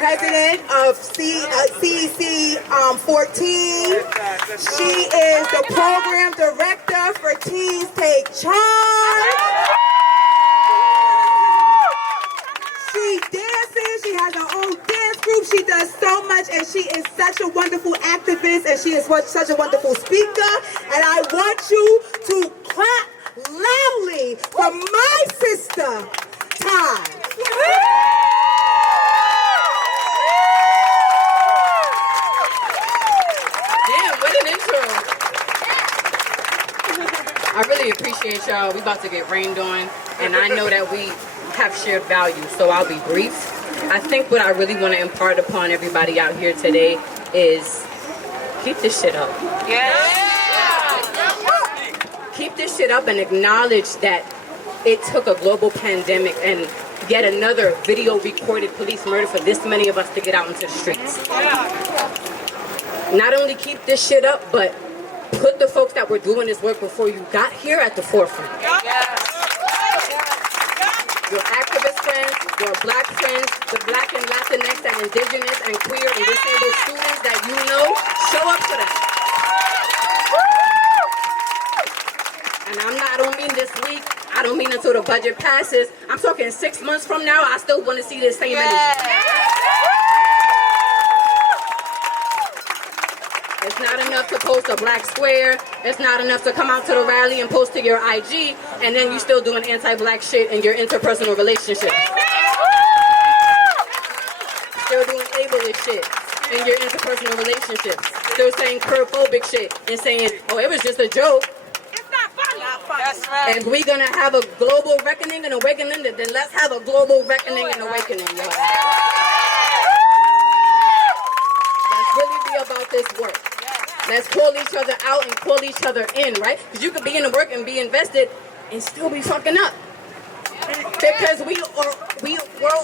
president of CEC 14. She is the program director for Teens Take Charge. She dances, she has her own dance group, she does so much, and she is such a wonderful activist, and she is such a wonderful speaker. And I want you to clap loudly for my sister, Tajh. Damn, what an intro. I really appreciate y'all. We about to get rained on, and I know that we have shared values, so I'll be brief. I think what I really want to impart upon everybody out here today is keep this shit up. Yeah. Keep this shit up and acknowledge that it took a global pandemic and yet another video recorded police murder for this many of us to get out into the streets. Not only keep this shit up, but put the folks that were doing this work before you got here at the forefront. Your activist friends, your black friends, the black and Latinx and indigenous and queer and disabled students that you know, show up for them. And I don't mean this week, I don't mean until the budget passes. I'm talking 6 months from now, I still want to see this same energy. It's not enough to post a black square. It's not enough to come out to the rally and post to your IG, and then you still doing anti-black shit in your interpersonal relationships. Still doing ableist shit in your interpersonal relationships. Still saying queerphobic shit and saying, oh, it was just a joke. It's not funny. That's right. And we're gonna have a global reckoning and awakening, then let's have a global reckoning and awakening, y'all. Let's really be about this work. Let's call each other out and call each other in, right? Because you could be in the work and be invested and still be fucking up. Because we're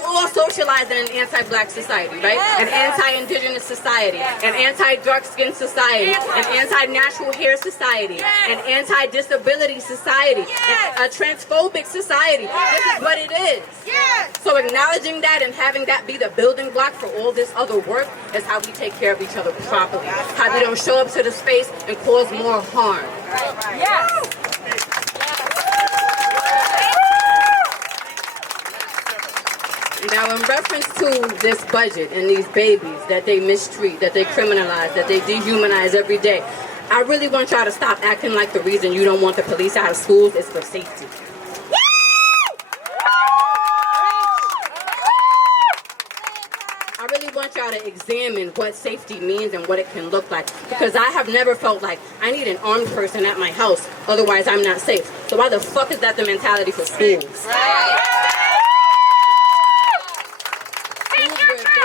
all socialized in an anti-black society, right? An anti-indigenous society, an anti-dark skin society, an anti-natural hair society, an anti-disability society, a transphobic society. This is what it is. So acknowledging that and having that be the building block for all this other work is how we take care of each other properly. How we don't show up to the space and cause more harm. Yes. Now, in reference to this budget and these babies that they mistreat, that they criminalize, that they dehumanize every day, I really want y'all to stop acting like the reason you don't want the police out of schools is for safety. I really want y'all to examine what safety means and what it can look like. Because I have never felt like I need an armed person at my house, otherwise I'm not safe. So why the fuck is that the mentality for schools?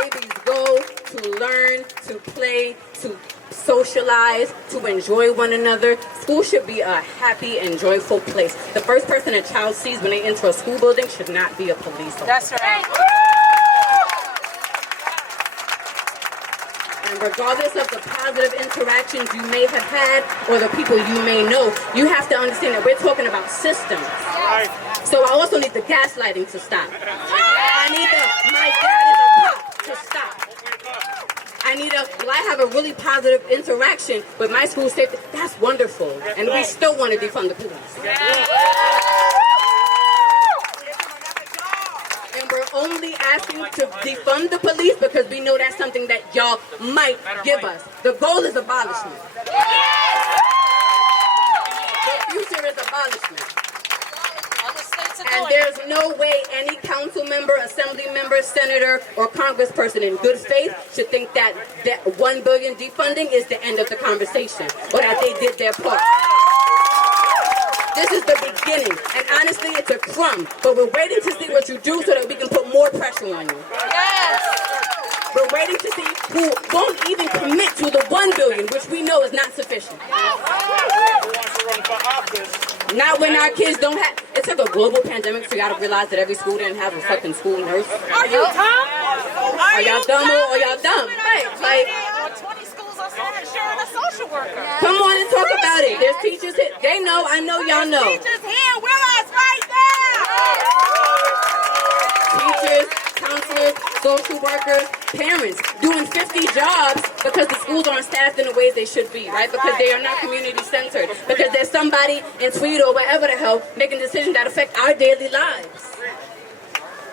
Babies go to learn, to play, to socialize, to enjoy one another. School should be a happy and joyful place. The first person a child sees when they enter a school building should not be a police officer. That's right. And regardless of the positive interactions you may have had or the people you may know, you have to understand that we're talking about systems. So I also need the gaslighting to stop. I need my dad is a cop to stop. Will I have a really positive interaction with my school safety? That's wonderful. And we still want to defund the police. And we're only asking to defund the police because we know that's something that y'all might give us. The goal is abolishment. The future is abolishment. And there's no way any council member, assembly member, senator, or congressperson in good faith should think that $1 billion defunding is the end of the conversation or that they did their part. This is the beginning, and honestly, it's a crumb. But we're waiting to see what you do so that we can put more pressure on you. We're waiting to see who won't even commit to the $1 billion, which we know is not sufficient. Not when our kids don't have. It took a global pandemic for y'all to realize that every school didn't have a fucking school nurse. Are you dumb? Are y'all dumb or y'all dumb? Right, like. 20 schools outside sharing a social worker. Come on and talk about it. There's teachers here. They know. I know y'all know. Teachers here with us right now. Teachers, counselors, social workers, parents doing 50 jobs because the schools aren't staffed in the ways they should be, right? Because they are not community centered. Because there's somebody in Sweden or wherever the hell making decisions that affect our daily lives.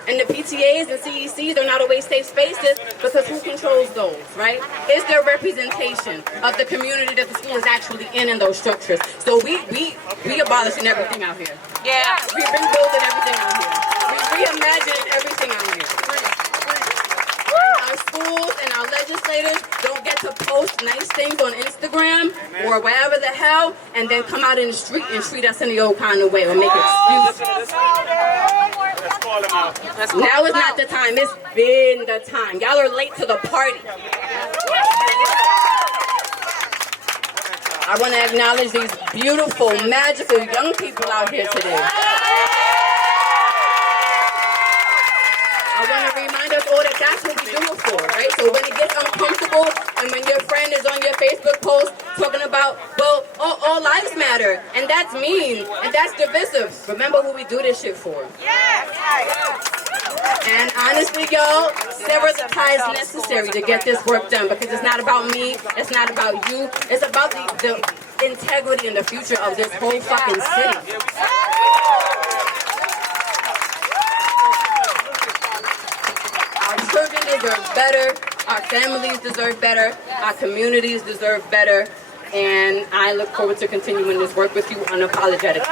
And the PTAs and CECs are not always safe spaces because who controls those, right? Is there representation of the community that the school is actually in those structures? So we abolishing everything out here. Yeah. We rebuilding everything out here. We reimagining everything out here. And our schools and our legislators don't get to post nice things on Instagram or wherever the hell and then come out in the street and treat us in the old kind of way or make excuses. Now is not the time. It's been the time. Y'all are late to the party. I want to acknowledge these beautiful, magical young people out here today. I want to remind us all that that's what we do it for, right? So when it gets uncomfortable and when your friend is on your Facebook post talking about, well, all lives matter, and that's mean, and that's divisive, remember who we do this shit for. And honestly, y'all, sever the ties necessary to get this work done because it's not about me, it's not about you, it's about the integrity and the future of this whole fucking city. Our children deserve better, our families deserve better, our communities deserve better, and I look forward to continuing this work with you unapologetically.